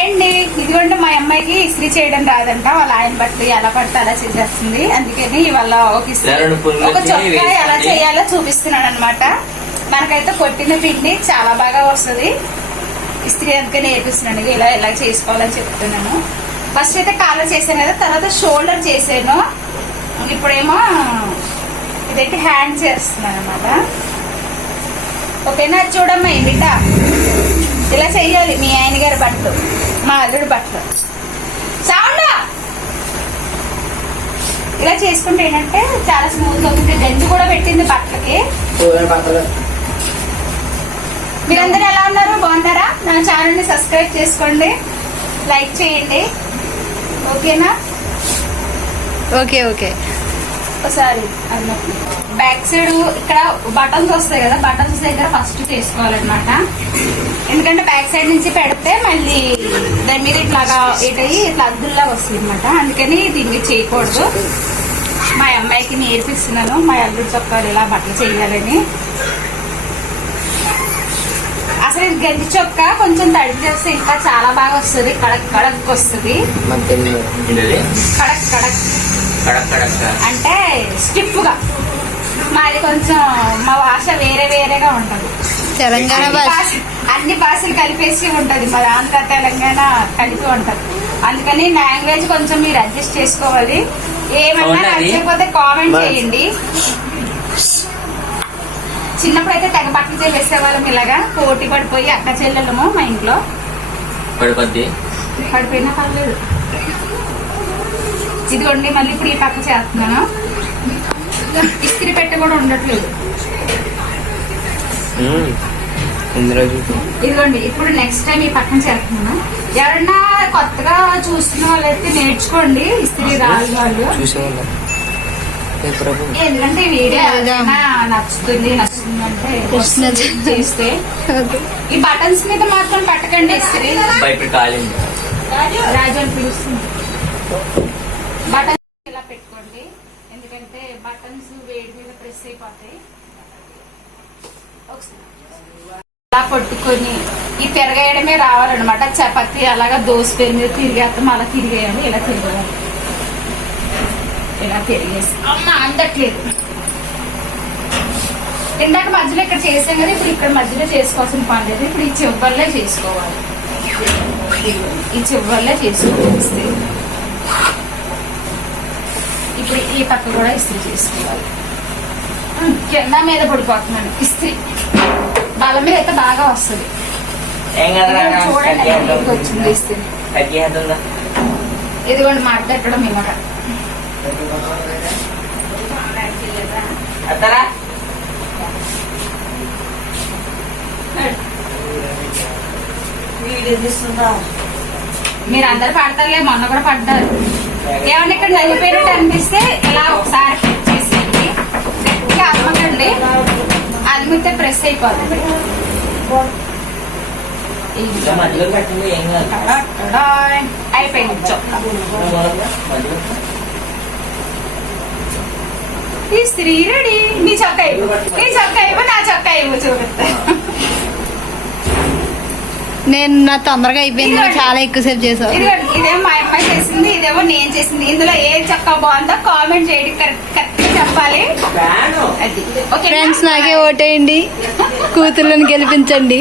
Hi అండి. ఇదిగోండి మా అమ్మాయికి ఇస్త్రీ చేయడం రాదంట. వాళ్ళ ఆయన బట్టలు ఎలా పడితే అలా చేసేస్తుంది. అందుకని ఇవాళ ఒక చొక్కా ఎలా చేయాలో చూపిస్తున్నాను అనమాట. మనకైతే కొట్టిన పిండి చాలా బాగా వస్తుంది. ఇస్త్రీ అందుకని నేర్పిస్తున్నాను. ఇలా ఎలా చేసుకోవాలని చెప్తున్నాను. ఫస్ట్ అయితే కాలర్ చేశాను కదా, తర్వాత షోల్డర్ చేశాను. ఇప్పుడేమో ఇదైతే హ్యాండ్ చేస్తున్నాను అనమాట. ఓకేనా? చూడమ్మా బిడ్డ, ఇలా చెయ్యాలి. మీ ఆయన గారి బట్టలు, మా అల్లుడు బట్టలు సౌండ్ ఇలా చేసుకుంటే ఏంటంటే చాలా స్మూత్ అవుతుంది. గంజి కూడా పెట్టింది బట్టలకి. మీరందరూ ఎలా ఉన్నారు? బాగున్నారా? నా ఛానల్ ని సబ్స్క్రైబ్ చేసుకోండి, లైక్ చేయండి. ఓకేనా? Okay okay. ఒకసారి బ్యాక్ సైడ్ ఇక్కడ బటన్స్ వస్తాయి కదా, బటన్స్ దగ్గర ఫస్ట్ చేసుకోవాలన్నమాట. ఎందుకంటే బ్యాక్ సైడ్ నుంచి పెడితే మళ్ళీ దాని మీద ఇట్లాగా ఇట్లా అద్దుల్లా వస్తుంది అనమాట. అందుకని దీన్ని చేయకూడదు. మా అమ్మాయికి నేర్పిస్తున్నాను. మా అల్లుడు చొక్కాలు ఇలా బట్టలు చేయాలని. అసలు ఇది గంజి చొక్కా కొంచెం తడిపి చేస్తే ఇంకా చాలా బాగా వస్తుంది. కడక్ కడక్ వస్తుంది. కడక్ కడక్ అంటే స్టిఫ్ గా. మాది కొంచెం మా భాష వేరే వేరేగా ఉంటది. తెలంగాణ భాష అన్ని భాషలు కలిపేసి ఉంటది. మరి ఆంధ్ర తెలంగాణ కలిపి ఉంటది. అందుకని లాంగ్వేజ్ కొంచెం మీరు అడ్జస్ట్ చేసుకోవాలి. ఏమన్నా నచ్చకపోతే కామెంట్ చేయండి. చిన్నప్పుడు అయితే తెగ బట్టలు చేసేవాళ్ళం. ఇలాగా పోటీ పడిపోయి అక్క చెల్లెళ్ళము మా ఇంట్లో. పడిపోయినా పర్లేదు. ఇదిగోండి మళ్ళీ ఇప్పుడు ఈ పక్క చేస్తున్నాను. ఇస్త్రీ పెట్టి కూడా ఉండట్లేదు. ఇదిగోండి ఇప్పుడు నెక్స్ట్ టైం ఈ పక్కన చేస్తున్నాను. ఎవరన్నా కొత్తగా చూస్తున్న వాళ్ళైతే నేర్చుకోండి. ఇస్త్రీ రాని వాళ్ళు. ఎందుకంటే వీడియో నచ్చుతుంది అంటే చేస్తే ఈ బటన్స్ మీద మాత్రం పట్టకండి. ఇస్త్రీ రాజు అని పిలుస్తుంది. బటన్స్ ఇలా పెట్టుకోండి. ఎందుకంటే బటన్స్ వేడి మీద ప్రెస్ అయిపోతాయి. అలా పట్టుకొని ఈ తిరగేయడమే రావాలన్నమాట. చపాతి అలాగా దోశ పేరు మీద తిరిగేస్తాం. అలా తిరిగేయాలి. ఇలా తిరగాలి. ఇలా తిరిగేసి అమ్మ అందట్లేదు. ఇందాక మధ్యలో ఇక్కడ చేసాం కదా, ఇప్పుడు ఇక్కడ మధ్యలో చేసుకోవాల్సిన పని లేదు. ఇప్పుడు ఈ చివరిలో చేసుకోవాలి. ఈ చివరిలో చేసుకోవాలి. ఇప్పుడు ఈ పక్క కూడా ఇస్త్రీ చేసుకోవాలి. కింద మీద పడిపోతున్నాను. ఇస్త్రీ బల మీద అయితే బాగా వస్తుంది. చూడండి వచ్చింది ఇస్త్రీ. ఇదిగోండి మాట్లాడటం ఇలాగా. మీరు అందరు పడతారులే, మొన్న కూడా పడ్డారు. ఏమన్నా ఇక్కడ నలిపోయినట్టు అనిపిస్తే ఇలా ఒకసారి చేసేయండి. గట్టిగా అమ్మకండి, అది మిగతా ప్రెస్ అయిపోతుంది. అయిపోయింది చొక్కా. ఈ స్త్రీ రెడీ. నీ చొక్కా ఇవ్వు, నీ చొక్కా ఇవ్వు, నా చొక్కా ఇవ్వు. చూపిస్తా. నేను నా తొందరగా అయిపోయింది. చాలా ఎక్కువసేపు చేసావు. ఇదేమో మా అమ్మాయి చేసింది, ఇదేమో నేను చేసింది. ఇందులో ఏ చొక్కా బాగుందో కామెంట్ చేయండి. కరెక్ట్ చెప్పాలి. ఫ్రెండ్స్ నాకే ఓటేయండి, కూతుర్లను గెలిపించండి.